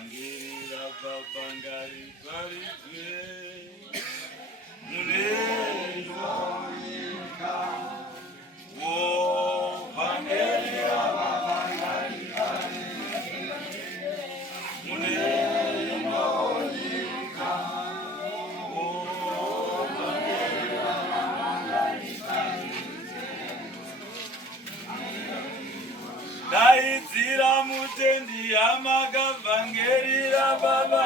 Bangirira babangari barizwe Munezwa Nika Wo Bangirira babangari barizwe Munezwa Nika Wo Bangirira babangari barizwe Daizira mutendi amagavangerira baba